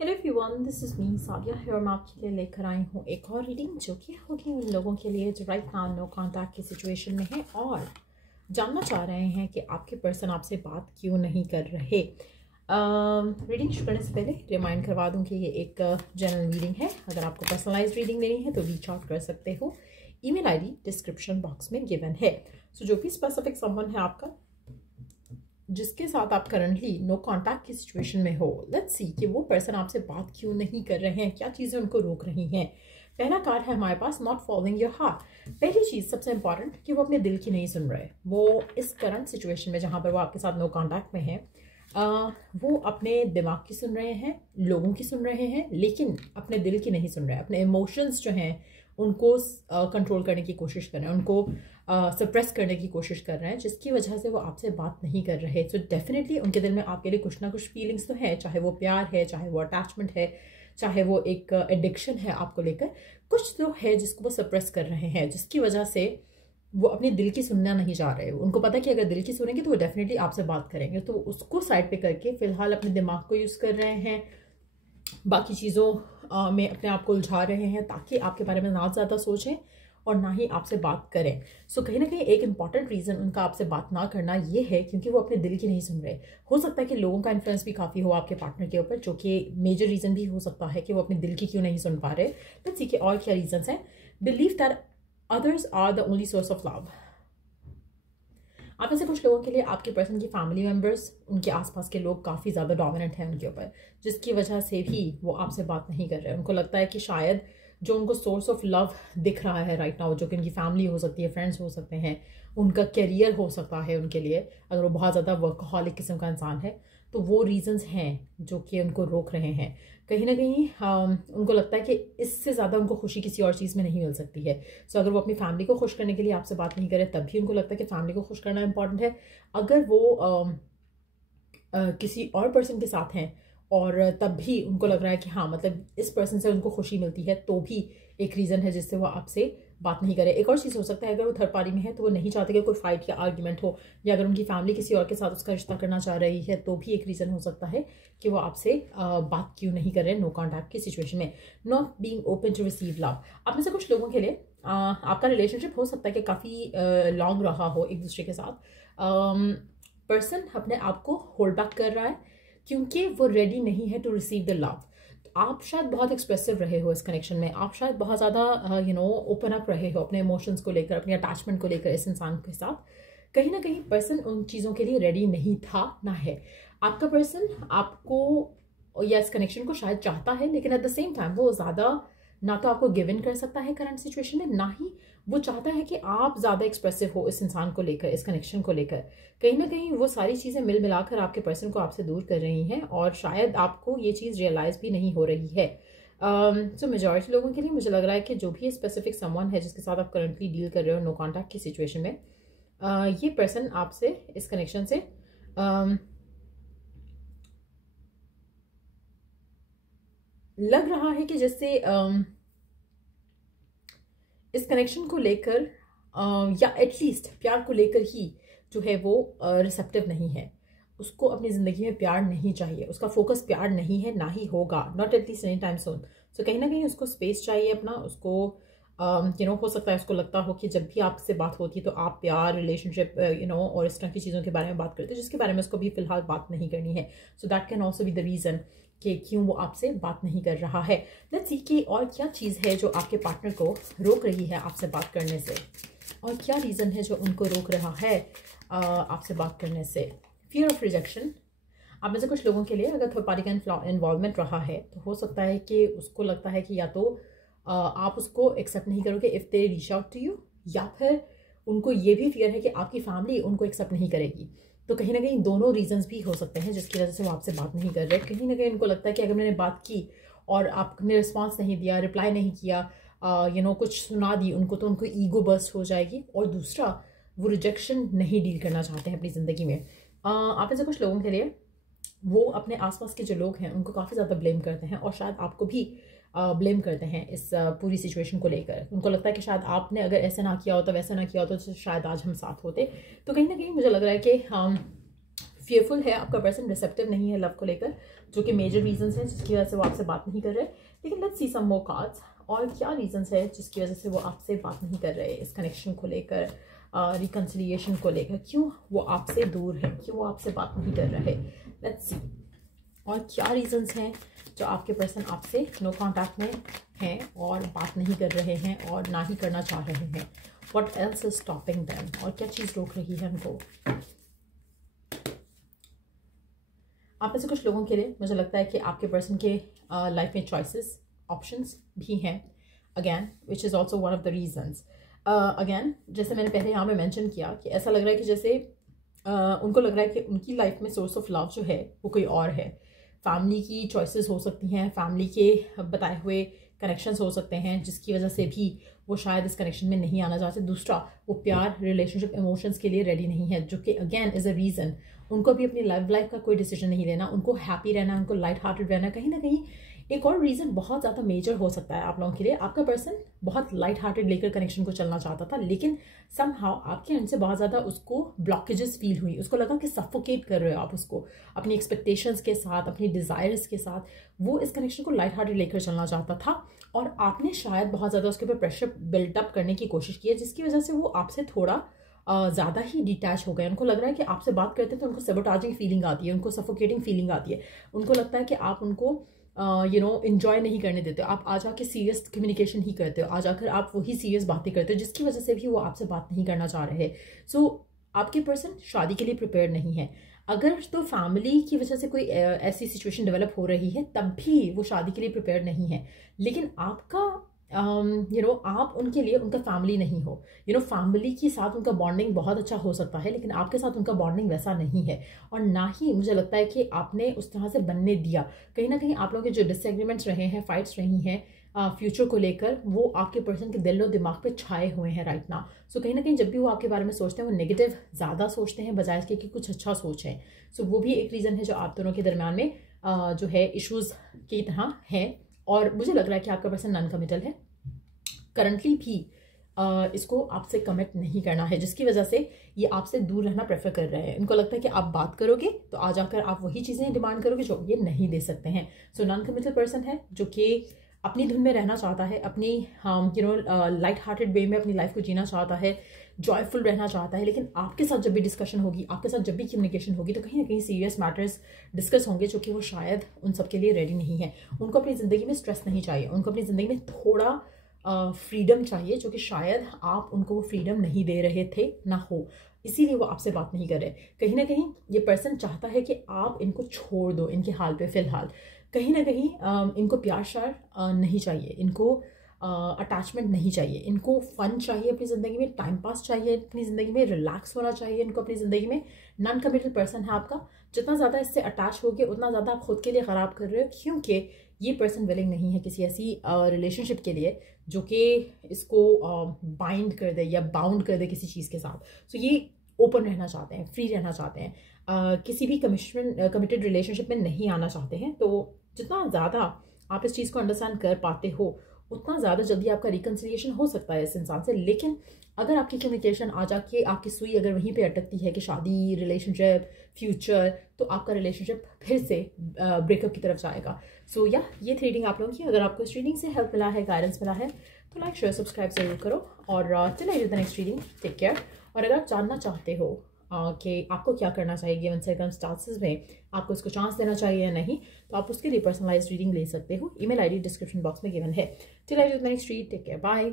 Hello everyone, this is me Sadia है और मैं आपके लिए लेकर आई हूँ एक और रीडिंग जो कि होगी उन लोगों के लिए जो राइट नाउ नो कॉन्टैक्ट की सिचुएशन में है और जानना चाह रहे हैं कि आपके पर्सन आपसे बात क्यों नहीं कर रहे। रीडिंग शुरू करने से पहले रिमाइंड करवा दूँ कि ये एक जनरल रीडिंग है। अगर आपको पर्सनलाइज रीडिंग लेनी है तो रीच आउट कर सकते हो। ईमेल आईडी डिस्क्रिप्शन बॉक्स में गिवन है। सो जो भी स्पेसिफिक समवन है आपका जिसके साथ आप करंटली नो कॉन्टैक्ट की सिचुएशन में हो, लेट्स सी कि वो पर्सन आपसे बात क्यों नहीं कर रहे हैं, क्या चीज़ें उनको रोक रही हैं। पहला कार्ड है हमारे पास नॉट फॉलोइंग योर हार्ट। पहली चीज़ सबसे इंपॉर्टेंट कि वो अपने दिल की नहीं सुन रहे। वो इस करंट सिचुएशन में जहाँ पर वो आपके साथ नो कॉन्टैक्ट में है वो अपने दिमाग की सुन रहे हैं, लोगों की सुन रहे हैं, लेकिन अपने दिल की नहीं सुन रहे हैं। अपने इमोशंस जो हैं उनको कंट्रोल करने की कोशिश कर रहे हैं, उनको सप्रेस करने की कोशिश कर रहे हैं, जिसकी वजह से वो आपसे बात नहीं कर रहे। सो डेफिनेटली उनके दिल में आपके लिए कुछ ना कुछ फीलिंग्स तो है, चाहे वो प्यार है, चाहे वो अटैचमेंट है, चाहे वो एक एडिक्शन है आपको लेकर, कुछ तो है जिसको वो सप्रेस कर रहे हैं, जिसकी वजह से वो अपने दिल की सुनना नहीं चाह रहे। उनको पता है कि अगर दिल की सुनेंगे तो वो डेफिनेटली आपसे बात करेंगे, तो उसको साइड पे करके फिलहाल अपने दिमाग को यूज़ कर रहे हैं, बाकी चीज़ों में अपने आप को उलझा रहे हैं ताकि आपके बारे में ना ज़्यादा सोचें और ना ही आपसे बात करें। सो कहीं ना कहीं एक इंपॉर्टेंट रीज़न उनका आपसे बात ना करना ये है क्योंकि वो अपने दिल की नहीं सुन रहे। हो सकता है कि लोगों का इन्फ्लुएंस भी काफ़ी हो आपके पार्टनर के ऊपर, जो कि मेजर रीज़न भी हो सकता है कि वो अपने दिल की क्यों नहीं सुन पा रहे। लेट्स सी कि और क्या रीजंस हैं। Believe that others are the only source of love. आप में से कुछ लोगों के लिए आपके पर्सन की फैमिली मेम्बर्स, उनके आसपास के लोग काफ़ी ज़्यादा डोमिनेंट हैं उनके ऊपर, जिसकी वजह से भी वो आपसे बात नहीं कर रहे। उनको लगता है कि शायद जो उनको सोर्स ऑफ लव दिख रहा है राइट नाउ, जो कि उनकी फैमिली हो सकती है, फ्रेंड्स हो सकते हैं, उनका करियर हो सकता है उनके लिए, अगर वो बहुत ज़्यादा वर्कहॉलिक किस्म का इंसान है, तो वो रीजंस हैं जो कि उनको रोक रहे हैं। कहीं ना कहीं उनको लगता है कि इससे ज़्यादा उनको खुशी किसी और चीज़ में नहीं मिल सकती है। सो अगर वो अपनी फैमिली को खुश करने के लिए आपसे बात नहीं करे तब भी उनको लगता है कि फैमिली को खुश करना इंपॉर्टेंट है। अगर वो किसी और पर्सन के साथ हैं और तब भी उनको लग रहा है कि हाँ मतलब इस पर्सन से उनको खुशी मिलती है, तो भी एक रीज़न है जिससे वो आपसे बात नहीं करे। एक और चीज़ हो सकता है, अगर वो थर्ड पार्टी में है तो वो नहीं चाहते कि कोई फाइट या आर्ग्यूमेंट हो, या अगर उनकी फैमिली किसी और के साथ उसका रिश्ता करना चाह रही है तो भी एक रीज़न हो सकता है कि वो आपसे बात क्यों नहीं कर रहे नो कॉन्टैक्ट की सिचुएशन में। Not being open to receive love. आप में से कुछ लोगों के लिए आपका रिलेशनशिप हो सकता है कि काफ़ी लॉन्ग रहा हो एक दूसरे के साथ। पर्सन अपने आप को होल्ड बैक कर रहा है क्योंकि वो रेडी नहीं है टू रिसीव द लव। आप शायद बहुत एक्सप्रेसिव रहे हो इस कनेक्शन में, आप शायद बहुत ज़्यादा ओपन अप रहे हो अपने इमोशंस को लेकर, अपने अटैचमेंट को लेकर इस इंसान के साथ। कहीं ना कहीं पर्सन उन चीज़ों के लिए रेडी नहीं था ना है। आपका पर्सन आपको या इस कनेक्शन को शायद चाहता है, लेकिन एट द सेम टाइम वो ज़्यादा ना तो आपको गिव इन कर सकता है करंट सिचुएशन में, ना ही वो चाहता है कि आप ज़्यादा एक्सप्रेसिव हो इस इंसान को लेकर, इस कनेक्शन को लेकर। कहीं ना कहीं वो सारी चीज़ें मिल मिलाकर आपके पर्सन को आपसे दूर कर रही हैं और शायद आपको ये चीज़ रियलाइज़ भी नहीं हो रही है। सो मेजॉरिटी लोगों के लिए मुझे लग रहा है कि जो भी स्पेसिफिक समवन है जिसके साथ आप करंटली डील कर रहे हो नो कॉन्टैक्ट की सिचुएशन में, ये पर्सन आपसे इस कनेक्शन से लग रहा है कि जैसे इस कनेक्शन को लेकर या एटलीस्ट प्यार को लेकर ही जो है वो रिसेप्टिव नहीं है। उसको अपनी ज़िंदगी में प्यार नहीं चाहिए, उसका फोकस प्यार नहीं है, ना ही होगा, not at least any time soon. So कहीं ना कहीं उसको स्पेस चाहिए अपना। उसको हो सकता है उसको लगता हो कि जब भी आपसे बात होती है तो आप प्यार, रिलेशनशिप और इस तरह की चीज़ों के बारे में बात करते हैं जिसके बारे में उसको भी फिलहाल बात नहीं करनी है। So that can also be the reason कि क्यों वो आपसे बात नहीं कर रहा है। लेट्स सी कि और क्या चीज़ है जो आपके पार्टनर को रोक रही है आपसे बात करने से, और क्या रीज़न है जो उनको रोक रहा है आपसे बात करने से। Fear of rejection. आप में से कुछ लोगों के लिए अगर थर्ड पार्टी का इन्वॉल्वमेंट रहा है तो हो सकता है कि उसको लगता है कि या तो आप उसको एक्सेप्ट नहीं करोगे if they reach out to you, या फिर उनको ये भी फियर है कि आपकी फैमिली उनको एक्सेप्ट नहीं करेगी। तो कहीं ना कहीं दोनों रीजंस भी हो सकते हैं जिसकी वजह से वो आपसे बात नहीं कर रहे। कहीं ना कहीं उनको लगता है कि अगर मैंने बात की और आपने रिस्पांस नहीं दिया, रिप्लाई नहीं किया, कुछ सुना दी उनको, तो उनको ईगो बर्स्ट हो जाएगी। और दूसरा, वो रिजेक्शन नहीं डील करना चाहते हैं अपनी ज़िंदगी में। आप ऐसे कुछ लोगों के लिए वो अपने आसपास के जो लोग हैं उनको काफ़ी ज़्यादा ब्लेम करते हैं और शायद आपको भी ब्लेम करते हैं इस पूरी सिचुएशन को लेकर। उनको लगता है कि शायद आपने अगर ऐसे ना किया होता, वैसा ना किया होता, तो शायद आज हम साथ होते। तो कहीं ना कहीं मुझे लग रहा है कि फियरफुल है आपका पर्सन, रिसेप्टिव नहीं है लव को लेकर। जो कि मेजर रीजंस हैं जिसकी वजह से वो आपसे बात नहीं कर रहे। लेकिन let's see some more cards, और क्या रीजंस है जिसकी वजह से वो आपसे बात नहीं कर रहे इस कनेक्शन को लेकर, रिकन्सिलिएशन को लेकर। क्यों वो आपसे दूर है, क्यों वो आपसे बात नहीं कर रहे। Let's see. और क्या रीजंस हैं जो आपके पर्सन आपसे नो कॉन्टैक्ट में हैं और बात नहीं कर रहे हैं और ना ही करना चाह रहे हैं। What else is stopping them, और क्या चीज़ रोक रही है उनको। आप में से कुछ लोगों के लिए मुझे लगता है कि आपके पर्सन के लाइफ में चॉइसेस, ऑप्शंस भी हैं again, which is also one of the reasons. Again जैसे मैंने पहले यहाँ पे मेंशन किया कि ऐसा लग रहा है कि जैसे उनको लग रहा है कि उनकी लाइफ में सोर्स ऑफ लव जो है वो कोई और है। फैमिली की चॉइसेस हो सकती हैं, फैमिली के बताए हुए कनेक्शंस हो सकते हैं जिसकी वजह से भी वो शायद इस कनेक्शन में नहीं आना चाहते। दूसरा, वो प्यार, रिलेशनशिप, इमोशंस के लिए रेडी नहीं है, जो कि अगेन इज़ अ रीज़न। उनको भी अपनी लाइफ का कोई डिसीजन नहीं लेना, उनको हैप्पी रहना, उनको लाइट हार्टेड रहना। कहीं ना कहीं एक और रीज़न बहुत ज़्यादा मेजर हो सकता है आप लोगों के लिए। आपका पर्सन बहुत लाइट हार्टेड लेकर कनेक्शन को चलना चाहता था, लेकिन समहाउ आपके एंड से बहुत ज़्यादा उसको ब्लॉकेजेस फील हुई। उसको लगा कि सफोकेट कर रहे हो आप उसको अपनी एक्सपेक्टेशंस के साथ, अपनी डिज़ायर्स के साथ। वो इस कनेक्शन को लाइट हार्टेड लेकर चलना चाहता था और आपने शायद बहुत ज़्यादा उसके ऊपर प्रेशर बिल्टअप करने की कोशिश की है, जिसकी वजह से वो आपसे थोड़ा ज़्यादा ही डिटैच हो गए। उनको लग रहा है कि आपसे बात करते हैं तो उनको सबोटाजिंग फीलिंग आती है, उनको सफोकेटिंग फीलिंग आती है। उनको लगता है कि आप उनको इंजॉय नहीं करने देते हो। आप आ जाकर सीरियस कम्युनिकेशन ही करते हो, आ जाकर आप वही सीरियस बातें करते हो, जिसकी वजह से भी वो आपसे बात नहीं करना चाह रहे। सो आपके पर्सन शादी के लिए प्रिपेयर नहीं है। अगर तो फैमिली की वजह से कोई ऐसी सिचुएशन डेवलप हो रही है तब भी वो शादी के लिए प्रिपेयर नहीं है। लेकिन आपका आप उनके लिए उनका फैमिली नहीं हो। फैमिली के साथ उनका बॉन्डिंग बहुत अच्छा हो सकता है, लेकिन आपके साथ उनका बॉन्डिंग वैसा नहीं है और ना ही मुझे लगता है कि आपने उस तरह से बनने दिया। कहीं ना कहीं आप लोगों के जो डिसएग्रीमेंट्स रहे हैं, फाइट्स रही हैं फ्यूचर को लेकर, वो आपके पर्सन के दिल और दिमाग पे छाए हुए हैं राइट नाउ। सो कहीं ना कहीं जब भी वो आपके बारे में सोचते हैं वो नेगेटिव ज़्यादा सोचते हैं बजाय इसके कि कुछ अच्छा सोचें। सो वो भी एक रीज़न है जो आप दोनों के दरम्यान में जो है इश्यूज़ की तरह है। और मुझे लग रहा है कि आपका पर्सन नॉन कमिटल है करंटली भी, इसको आपसे कमिट नहीं करना है, जिसकी वजह से ये आपसे दूर रहना प्रेफर कर रहे हैं। इनको लगता है कि आप बात करोगे तो आ जाकर आप वही चीज़ें डिमांड करोगे जो ये नहीं दे सकते हैं। सो नॉन कमिटल पर्सन है जो कि अपनी धुन में रहना चाहता है, अपनी लाइट हार्टेड वे में अपनी लाइफ को जीना चाहता है, जॉयफुल रहना चाहता है। लेकिन आपके साथ जब भी डिस्कशन होगी, आपके साथ जब भी कम्युनिकेशन होगी, तो कहीं ना कहीं सीरियस मैटर्स डिस्कस होंगे जो कि वो शायद उन सब के लिए रेडी नहीं है। उनको अपनी ज़िंदगी में स्ट्रेस नहीं चाहिए, उनको अपनी ज़िंदगी में थोड़ा फ्रीडम चाहिए, जो कि शायद आप उनको वो फ्रीडम नहीं दे रहे थे ना हो, इसीलिए वो आपसे बात नहीं कर रहे। कहीं ना कहीं ये पर्सन चाहता है कि आप इनको छोड़ दो इनके हाल पे फ़िलहाल। कहीं ना कहीं इनको प्यार श्यार नहीं चाहिए, इनको अटैचमेंट नहीं चाहिए, इनको फन चाहिए अपनी ज़िंदगी में, टाइम पास चाहिए अपनी ज़िंदगी में, रिलैक्स होना चाहिए इनको अपनी ज़िंदगी में। नॉन कमिटेड पर्सन है आपका। जितना ज़्यादा इससे अटैच होगे उतना ज़्यादा आप खुद के लिए ख़राब कर रहे हो, क्योंकि ये पर्सन विलिंग नहीं है किसी ऐसी रिलेशनशिप के लिए जो कि इसको बाइंड कर दे या बाउंड कर दे किसी चीज़ के साथ। सो ये ओपन रहना चाहते हैं, फ्री रहना चाहते हैं, किसी भी कमिटेड रिलेशनशिप में नहीं आना चाहते हैं। तो जितना ज़्यादा आप इस चीज़ को अंडरस्टैंड कर पाते हो उतना ज़्यादा जल्दी आपका रिकन्सिलिएशन हो सकता है इस इंसान से। लेकिन अगर आपकी कम्युनिकेशन आ जाके आपकी सुई अगर वहीं पे अटकती है कि शादी, रिलेशनशिप, फ्यूचर, तो आपका रिलेशनशिप फिर से ब्रेकअप की तरफ जाएगा। सो ये थ्री रीडिंग आप लोगों की। अगर आपको इस रीडिंग से हेल्प मिला है, गाइडेंस मिला है, तो लाइक शेयर सब्सक्राइब जरूर करो। और till I do the next reading, take care. और अगर आप जानना चाहते हो कि आपको क्या करना चाहिए गिवन सर्कमस्टांसेस में, आपको इसको चांस देना चाहिए या नहीं, तो आप उसके लिए पर्सनलाइज्ड रीडिंग ले सकते हो। ईमेल आईडी डिस्क्रिप्शन बॉक्स में गिवन है। Till I do the next read, take care, bye.